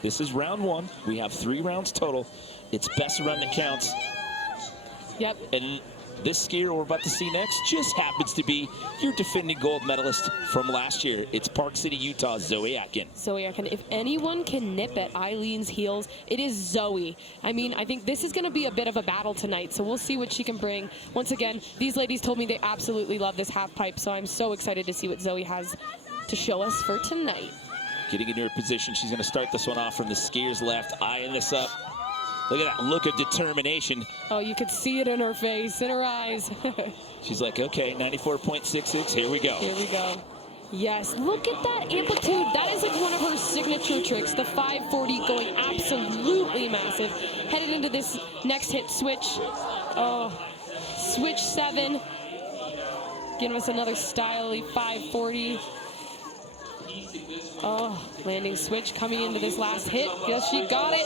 This is round one. We have 3 rounds total. It's best run that counts. Yep. And this skier we're about to see next just happens to be your defending gold medalist from last year. It's Park City, Utah, Zoe Atkin. Zoe Atkin. If anyone can nip at Eileen's heels, it is Zoe. I mean, I think this is going to be a bit of a battle tonight, so we'll see what she can bring. Once again, these ladies told me they absolutely love this half pipe, so I'm so excited to see what Zoe has to show us for tonight. Getting into her position, she's going to start this one off from the skier's left, eyeing this up. Look at that look of determination. Oh, you could see it in her face, in her eyes. She's like, okay, 94.66, here we go. Here we go. Yes, look at that amplitude. That is like one of her signature tricks, the 540 going absolutely massive. Headed into this next hit switch. Oh, switch 7. Giving us another stylish 540. Oh, landing switch coming into this last hit. Yes, she got it.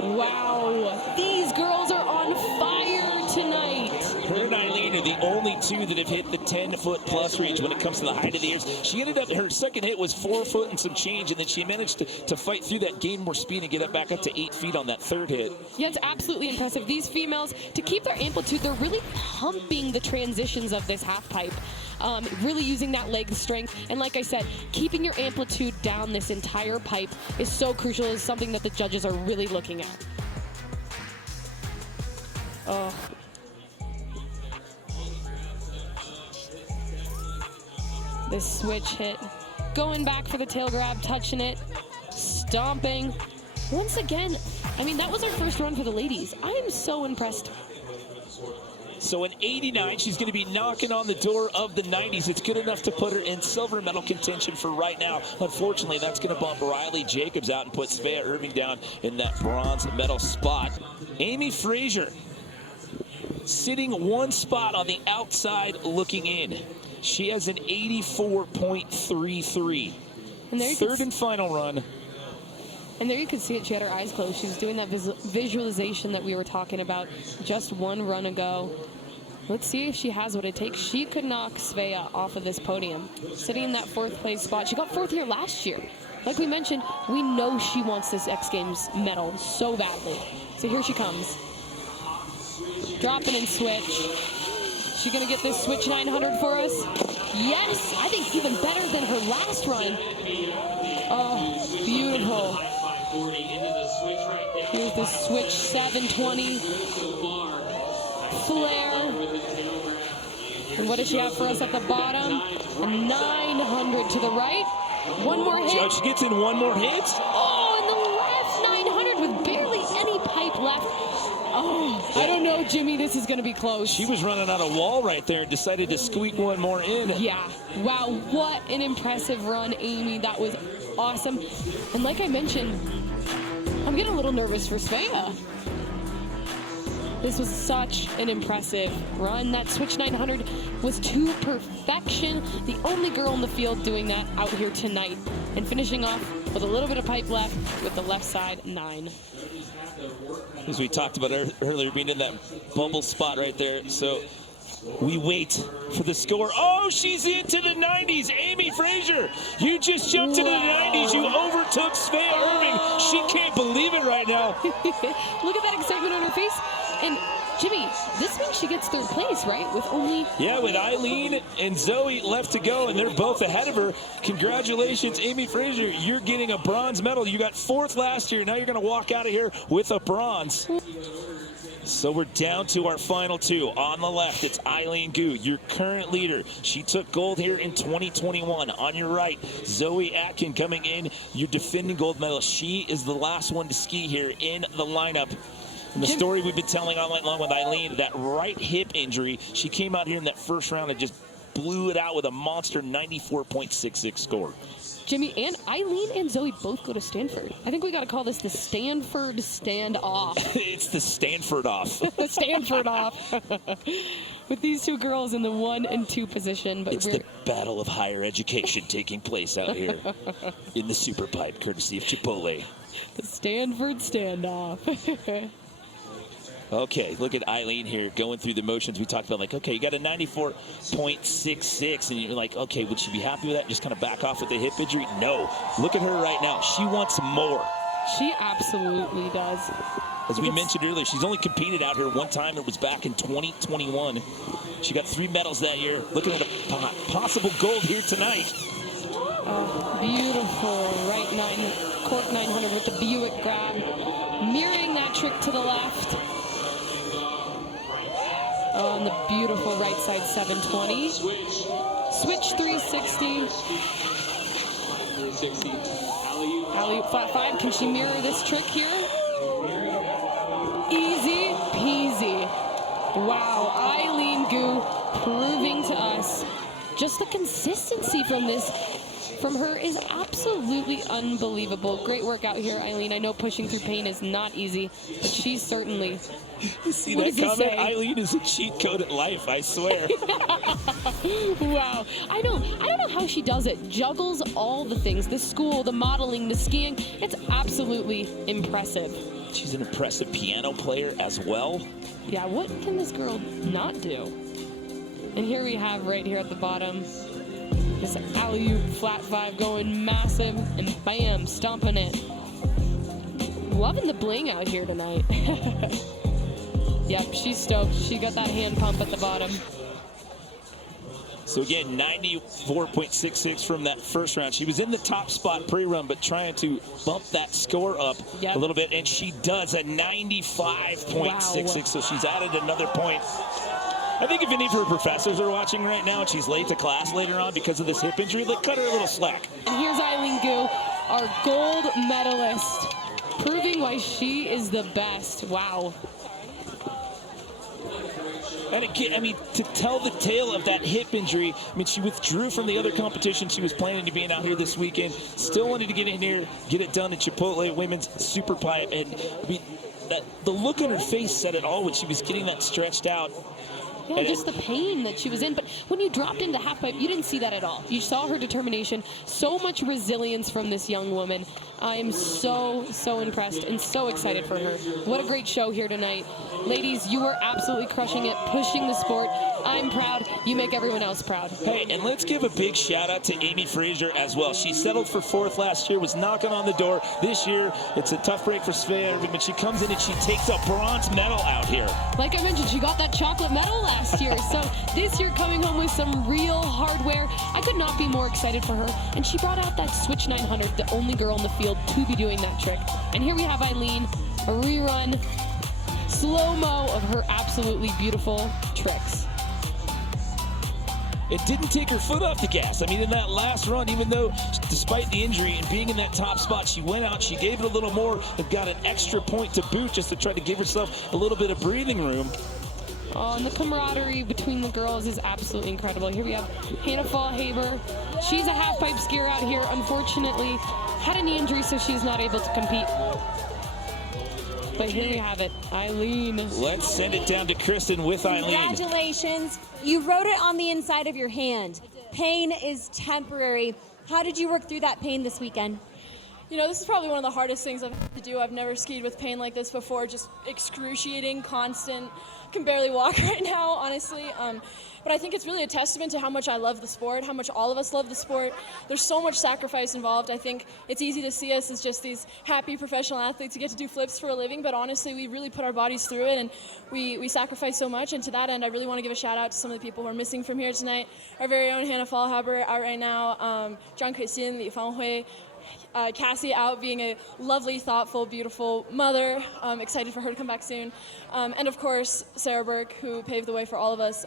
Wow. These girls are on fire tonight. Her and Eileen are the only two that have hit the 10-foot plus range when it comes to the height of the ears. She ended up, her second hit was 4 foot and some change, and then she managed to fight through that, gain more speed, and get up back up to 8 feet on that third hit. Yeah, it's absolutely impressive. These females, to keep their amplitude, they're really pumping the transitions of this half pipe. Really using that leg strength, and like I said, keeping your amplitude down this entire pipe is so crucial. Is something that the judges are really looking at. Oh. This switch hit, going back for the tail grab, touching it, stomping. Once again, I mean, that was our first run for the ladies. I am so impressed. So in 89, she's going to be knocking on the door of the 90s. It's good enough to put her in silver medal contention for right now. Unfortunately, that's going to bump Riley Jacobs out and put Svea Irving down in that bronze medal spot. Amy Fraser sitting one spot on the outside looking in. She has an 84.33. Third and final run. And there you could see it. She had her eyes closed. She was doing that visualization that we were talking about just one run ago. Let's see if she has what it takes. She could knock Svea off of this podium. Sitting in that 4th place spot. She got 4th here last year. Like we mentioned, we know she wants this X Games medal so badly. So here she comes. Dropping in switch. She gonna get this switch 900 for us? Yes! I think even better than her last run. Oh, beautiful. Here's the switch 720. Flare. And what does she have for us at the bottom? A 900 to the right. One more hit. Judge gets in one more hit. Oh, and the left 900 with barely any pipe left. Oh, I don't know, Jimmy. This is going to be close. She was running out of wall right there and decided to squeak one more in. Yeah. Wow, what an impressive run, Amy. That was awesome. And like I mentioned, I'm getting a little nervous for Svea. This was such an impressive run. That switch 900 was to perfection. The only girl in the field doing that out here tonight. And finishing off with a little bit of pipe left with the left side 9. As we talked about earlier, being in that bubble spot right there. So we wait for the score. Oh, she's into the 90s. Amy Fraser, you just jumped into the 90s. You overtook Svea Irving. She can't believe it right now. Look at that excitement on her face. And Jimmy, this means she gets 3rd place, right? With only... Yeah, with Eileen and Zoe left to go, and they're both ahead of her. Congratulations, Amy Fraser. You're getting a bronze medal. You got 4th last year. Now you're going to walk out of here with a bronze. So we're down to our final 2. On the left, it's Eileen Gu, your current leader. She took gold here in 2021. On your right, Zoe Atkin coming in, your defending gold medalist. She is the last one to ski here in the lineup. And the story we've been telling all night long with Eileen, that right hip injury, she came out here in that first round and just blew it out with a monster 94.66 score. Jimmy, and Eileen and Zoe both go to Stanford. I think we got to call this the Stanford standoff. It's the Stanford off. The Stanford off. With these two girls in the 1 and 2 position. But it's the battle of higher education taking place out here in the SuperPipe, courtesy of Chipotle. The Stanford standoff. Okay, look at Eileen here going through the motions. We talked about, like, okay, you got a 94.66, and you're like, okay, would she be happy with that? Just kind of back off with the hip injury? No. Look at her right now. She wants more. She absolutely does. As we mentioned earlier, she's only competed out here one time. It was back in 2021. She got 3 medals that year. Looking at a possible gold here tonight. Beautiful right cork 900 with the Buick grab. Mirroring that trick to the left. On the beautiful right side 720. Switch 360. Alley-oop flat 5. Can she mirror this trick here? Easy peasy. Wow, Eileen Gu proving to us just the consistency from her is absolutely unbelievable. Great work out here, Eileen. I know pushing through pain is not easy, but she's certainly. See that comment? Eileen is a cheat code at life, I swear. Wow. I don't know how she does it. Juggles all the things. The school, the modeling, the skiing. It's absolutely impressive. She's an impressive piano player as well. Yeah, what can this girl not do? And here we have right here at the bottom, this alley-oop flat 5 going massive, and bam, stomping it. Loving the bling out here tonight. Yep, she's stoked. She got that hand pump at the bottom. So again, 94.66 from that first round. She was in the top spot pre-run, but trying to bump that score up a little bit, and she does at 95.66. Wow. So she's added another point. I think if any of her professors are watching right now and she's late to class later on because of this hip injury, they'll cut her a little slack. And here's Eileen Gu, our gold medalist, proving why she is the best. Wow. And again, I mean, to tell the tale of that hip injury, I mean, she withdrew from the other competition she was planning to be in out here this weekend. Still wanted to get in here, get it done at Chipotle Women's SuperPipe. And I mean, the look on her face said it all when she was getting that stretched out. Yeah, and just the pain that she was in. But when you dropped into half pipe, you didn't see that at all. You saw her determination. So much resilience from this young woman. I am so impressed and so excited for her. What a great show here tonight. Ladies, you are absolutely crushing it, pushing the sport. I'm proud. You make everyone else proud. Hey, and let's give a big shout out to Amy Fraser as well. She settled for 4th last year, was knocking on the door. This year, it's a tough break for Svea, but she comes in and she takes a bronze medal out here. Like I mentioned, she got that chocolate medal last year. So this year coming home with some real hardware. I could not be more excited for her. And she brought out that Switch 900, the only girl in the field to be doing that trick. And here we have Eileen, a rerun, slow-mo of her absolutely beautiful tricks. It didn't take her foot off the gas. I mean, in that last run, even though despite the injury and being in that top spot, she went out, she gave it a little more and got an extra point to boot just to try to give herself a little bit of breathing room. Oh, and the camaraderie between the girls is absolutely incredible. Here we have Hannah Fallhaber. She's a half-pipe skier out here. Unfortunately, had a knee injury, so she's not able to compete. But here we have it, Eileen. Let's send it down to Kristen with Eileen. Congratulations. You wrote it on the inside of your hand. Pain is temporary. How did you work through that pain this weekend? You know, this is probably one of the hardest things I've had to do. I've never skied with pain like this before, just excruciating, constant. Can barely walk right now, honestly. But I think it's really a testament to how much I love the sport, how much all of us love the sport. There's so much sacrifice involved. I think it's easy to see us as just these happy professional athletes who get to do flips for a living, but honestly, we really put our bodies through it, and we sacrifice so much. And to that end, I really want to give a shout out to some of the people who are missing from here tonight. Our very own Hannah Fallhaber out right now, Zhang Keixin, Li Fanghui, Cassie out being a lovely, thoughtful, beautiful mother. Excited for her to come back soon. And of course, Sarah Burke, who paved the way for all of us,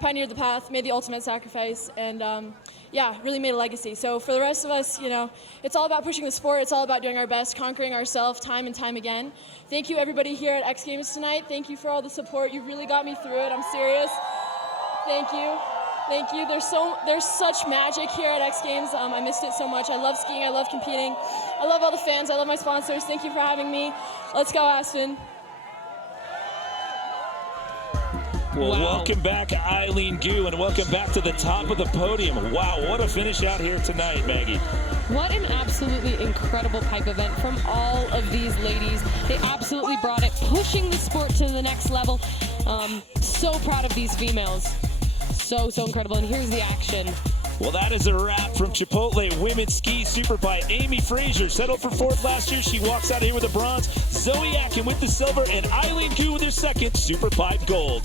pioneered the path, made the ultimate sacrifice, and yeah, really made a legacy. So for the rest of us, you know, it's all about pushing the sport. It's all about doing our best, conquering ourselves time and time again. Thank you, everybody here at X Games tonight. Thank you for all the support. You really got me through it. I'm serious. Thank you. Thank you. There's such magic here at X Games. I missed it so much. I love skiing. I love competing. I love all the fans. I love my sponsors. Thank you for having me. Let's go, Aspen. Well, welcome back, Eileen Gu, and welcome back to the top of the podium. Wow, what a finish out here tonight, Maggie. What an absolutely incredible pipe event from all of these ladies. They absolutely brought it, pushing the sport to the next level. So proud of these females. So incredible. And here's the action. Well, that is a wrap from Chipotle Women's Ski SuperPipe. Amy Fraser settled for 4th last year. She walks out of here with a bronze. Zoe Atkin with the silver, and Eileen Gu with her 2nd SuperPipe gold.